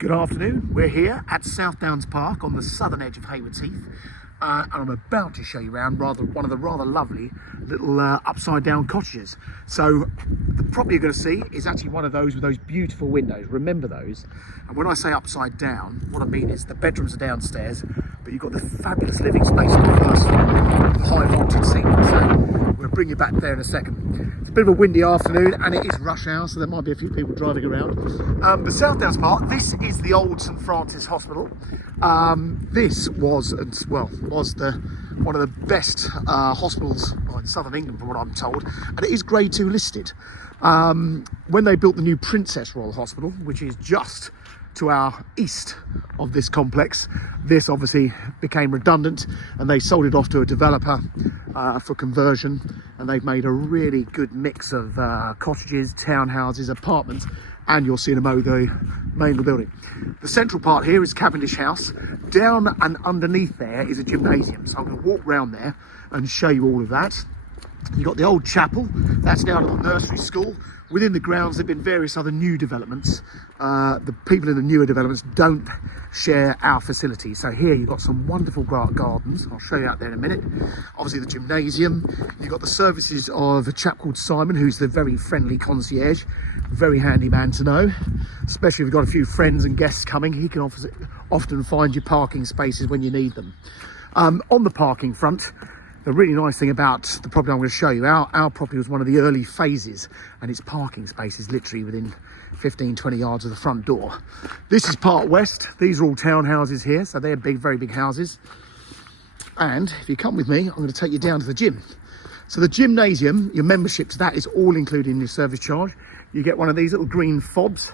Good afternoon. We're here at Southdowns Park on the southern edge of Haywards Heath, and I'm about to show you around one of the rather lovely little upside down cottages. So the property you're going to see is actually one of those with those beautiful windows. Remember those. And when I say upside down, what I mean is the bedrooms are downstairs, but you've got the fabulous living space on the first floor with the high voltage ceiling. So we'll bring you back there in a second. It's a bit of a windy afternoon and it is rush hour, so there might be a few people driving around. The Southdowns Park, this is the old St Francis Hospital. This was one of the best hospitals in southern England, from what I'm told, and it is grade 2 listed. When they built the new Princess Royal Hospital, which is just to our east of this complex, this obviously became redundant and they sold it off to a developer for conversion, and they've made a really good mix of cottages, townhouses, apartments, and you'll see in a moment the main building. The central part here is Cavendish House. Down and underneath there is a gymnasium, so I'm going to walk round there and show you all of that. You've got the old chapel, that's now a little nursery school. Within the grounds there have been various other new developments. The people in the newer developments don't share our facilities. So here you've got some wonderful gardens. I'll show you out there in a minute. Obviously the gymnasium. You've got the services of a chap called Simon, who's the very friendly concierge. Very handy man to know, especially if you've got a few friends and guests coming. He can often find you parking spaces when you need them. On the parking front, the really nice thing about the property I'm going to show you, our property was one of the early phases, and its parking space is literally within 15-20 yards of the front door. This is part west. These are all townhouses here, so they're big, very big houses. And if you come with me, I'm going to take you down to the gym. So the gymnasium, your membership to that is all included in your service charge. You get one of these little green fobs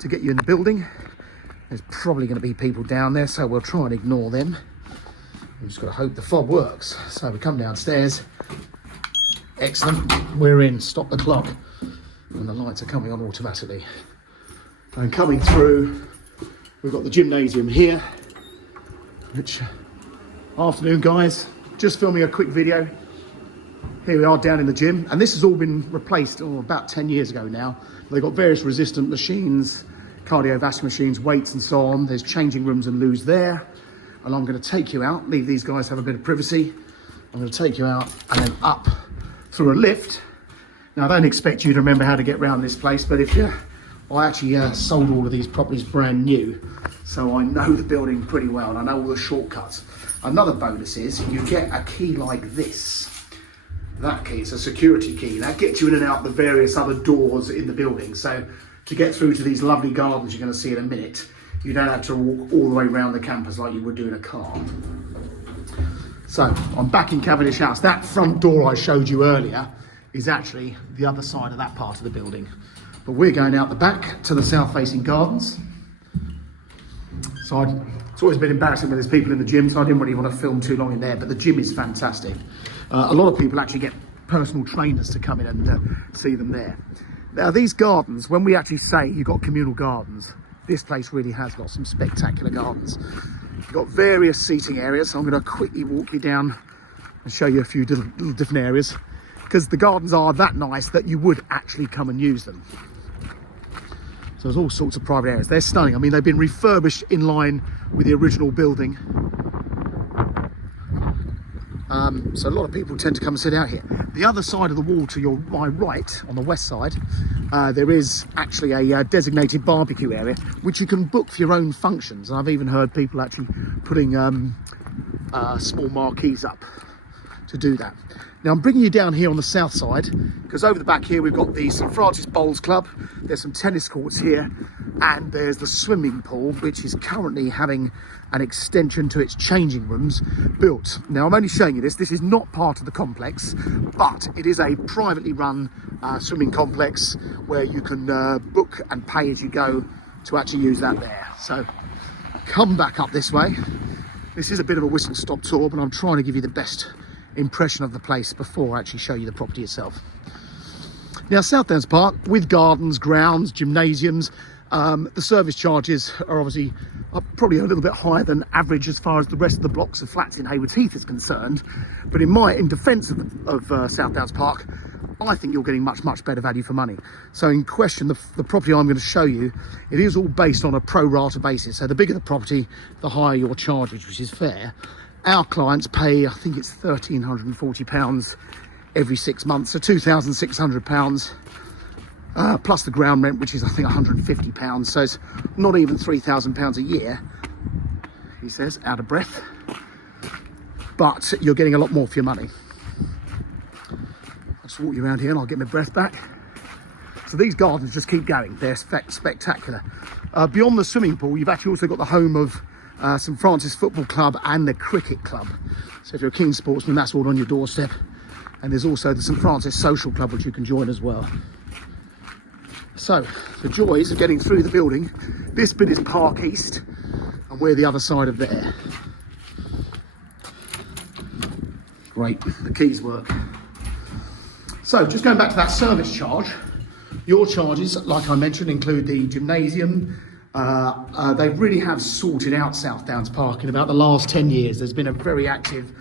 to get you in the building. There's probably going to be people down there, so we'll try and ignore them. We've just got to hope the fob works. So we come downstairs. Excellent. We're in. Stop the clock. And the lights are coming on automatically. And coming through, we've got the gymnasium here. Which, afternoon guys, just filming a quick video. Here we are down in the gym. And this has all been replaced about 10 years ago now. They've got various resistant machines, cardiovascular machines, weights and so on. There's changing rooms and loos there. And I'm going to take you out, leave these guys have a bit of privacy. I'm going to take you out and then up through a lift. Now, I don't expect you to remember how to get around this place, but I actually sold all of these properties brand new, so I know the building pretty well and I know all the shortcuts. Another bonus is you get a key like this. That key, it's a security key. That gets you in and out the various other doors in the building. So to get through to these lovely gardens you're going to see in a minute, you don't have to walk all the way around the campus like you would do in a car. So I'm back in Cavendish House. That front door I showed you earlier is actually the other side of that part of the building. But we're going out the back to the south-facing gardens. So it's always been embarrassing when there's people in the gym, so I didn't really want to film too long in there, but the gym is fantastic. A lot of people actually get personal trainers to come in and see them there. Now these gardens, when we actually say you've got communal gardens, this place really has got some spectacular gardens. You've got various seating areas, so I'm going to quickly walk you down and show you a few little different areas, because the gardens are that nice that you would actually come and use them. So there's all sorts of private areas. They're stunning. I mean, they've been refurbished in line with the original building. So a lot of people tend to come and sit out here. The other side of the wall to my right, on the west side, there is actually a designated barbecue area, which you can book for your own functions. And I've even heard people actually putting small marquees up to do that. Now I'm bringing you down here on the south side, because over the back here we've got the St Francis Bowls Club. There's some tennis courts here, and there's the swimming pool, which is currently having an extension to its changing rooms built. Now I'm only showing you this. This is not part of the complex, but it is a privately run swimming complex where you can book and pay as you go to actually use that there. So come back up this way. This is a bit of a whistle-stop tour, but I'm trying to give you the best impression of the place before I actually show you the property itself. Now Southdowns Park, with gardens, grounds, gymnasiums, The service charges are obviously probably a little bit higher than average as far as the rest of the blocks of flats in Haywards Heath is concerned. But in defence of Southdowns Park, I think you're getting much better value for money. So in question, the property I'm going to show you, it is all based on a pro rata basis. So the bigger the property, the higher your charges, which is fair. Our clients pay, I think it's £1,340 every 6 months, so £2,600. Plus the ground rent, which is I think £150, so it's not even £3,000 a year, he says, out of breath, but you're getting a lot more for your money. I'll just walk you around here and I'll get my breath back. So these gardens just keep going, they're spectacular. Beyond the swimming pool, you've actually also got the home of St Francis Football Club and the Cricket Club. So if you're a keen sportsman, that's all on your doorstep. And there's also the St Francis Social Club, which you can join as well. So, the joys of getting through the building, this bit is Park East, and we're the other side of there. Great, the keys work. So, just going back to that service charge, your charges, like I mentioned, include the gymnasium. They really have sorted out Southdowns Park in about the last 10 years. There's been a very active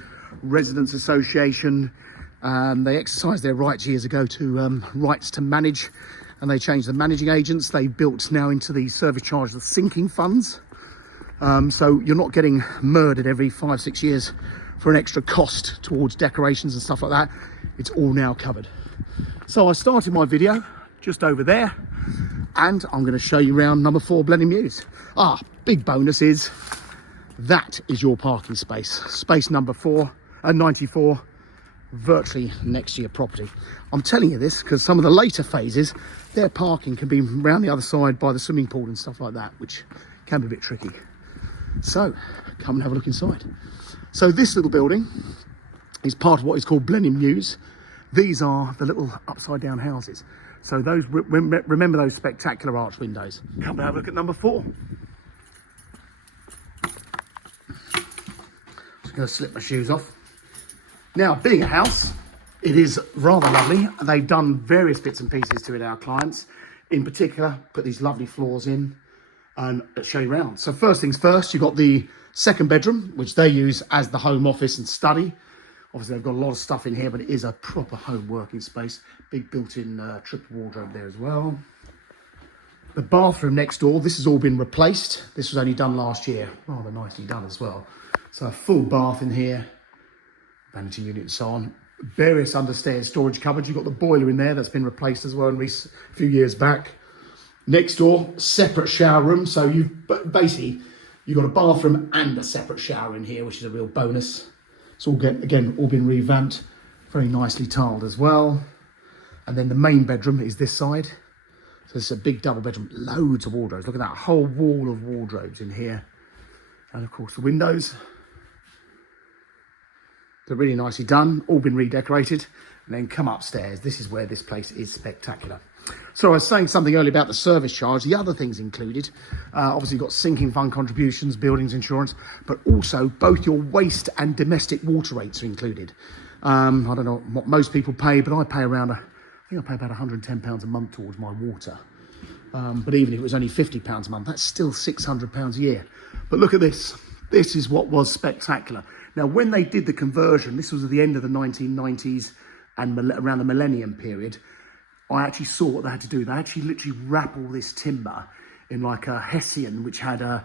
residents association. They exercised their rights years ago to rights to manage, and they changed the managing agents. They built now into the service charge the sinking funds. So you're not getting murdered every 5-6 years for an extra cost towards decorations and stuff like that. It's all now covered. So I started my video just over there, and I'm going to show you around number 4 Blenheim Mews. Big bonus is that is your parking space. Space number 94, virtually next to your property. I'm telling you this because some of the later phases, their parking can be around the other side by the swimming pool and stuff like that, which can be a bit tricky. So come and have a look inside. So this little building is part of what is called Blenheim Mews. These are the little upside down houses. So those, remember those spectacular arch windows. Come and have a look at number 4. Just going to slip my shoes off. Now, being a house, it is rather lovely. They've done various bits and pieces to it, our clients. In particular, put these lovely floors in and show you around. So first things first, you've got the second bedroom, which they use as the home office and study. Obviously, they've got a lot of stuff in here, but it is a proper home working space. Big built-in triple wardrobe there as well. The bathroom next door, this has all been replaced. This was only done last year. Rather nicely done as well. So a full bath in here. Vanity unit and so on. Various understairs storage cupboards. You've got the boiler in there that's been replaced as well a few years back. Next door, separate shower room. So you've got a bathroom and a separate shower in here, which is a real bonus. It's all all been revamped, very nicely tiled as well. And then the main bedroom is this side. So it's a big double bedroom, loads of wardrobes. Look at that whole wall of wardrobes in here. And of course the windows. They're really nicely done, all been redecorated. And then come upstairs. This is where this place is spectacular. So I was saying something earlier about the service charge. The other things included, obviously you've got sinking fund contributions, buildings insurance, but also both your waste and domestic water rates are included. I don't know what most people pay, but I pay around, I think I pay about £110 a month towards my water. But even if it was only £50 a month, that's still £600 a year. But look at this. This is what was spectacular. Now, when they did the conversion, this was at the end of the 1990s and around the millennium period, I actually saw what they had to do. They actually literally wrap all this timber in like a hessian, which had a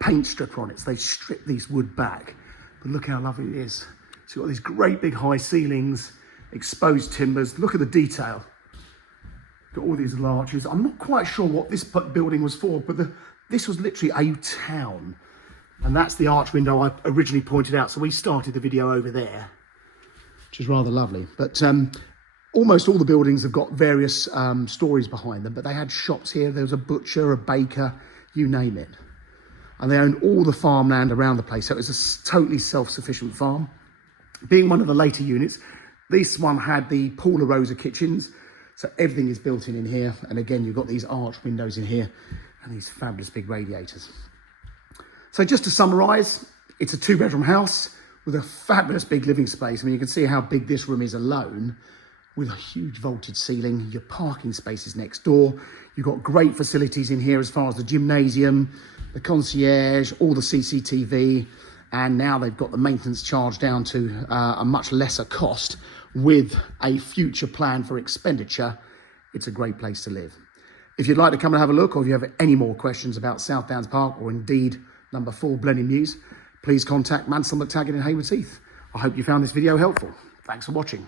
paint stripper on it. So they stripped these wood back. But look how lovely it is. So you've got these great big high ceilings, exposed timbers. Look at the detail. Got all these little arches. I'm not quite sure what this building was for, but this was literally a town. And that's the arch window I originally pointed out. So we started the video over there, which is rather lovely. But almost all the buildings have got various stories behind them, but they had shops here. There was a butcher, a baker, you name it. And they owned all the farmland around the place. So it was a totally self-sufficient farm. Being one of the later units, this one had the Paula Rosa kitchens. So everything is built in here. And again, you've got these arch windows in here and these fabulous big radiators. So just to summarise, it's a 2-bedroom house with a fabulous big living space. I mean, you can see how big this room is alone, with a huge vaulted ceiling. Your parking space is next door. You've got great facilities in here as far as the gymnasium, the concierge, all the CCTV, and now they've got the maintenance charge down to a much lesser cost with a future plan for expenditure. It's a great place to live. If you'd like to come and have a look, or if you have any more questions about Southdowns Park, or indeed number 4 Blenheim Mews, please contact Mansell McTaggart in Haywards Heath. I hope you found this video helpful. Thanks for watching.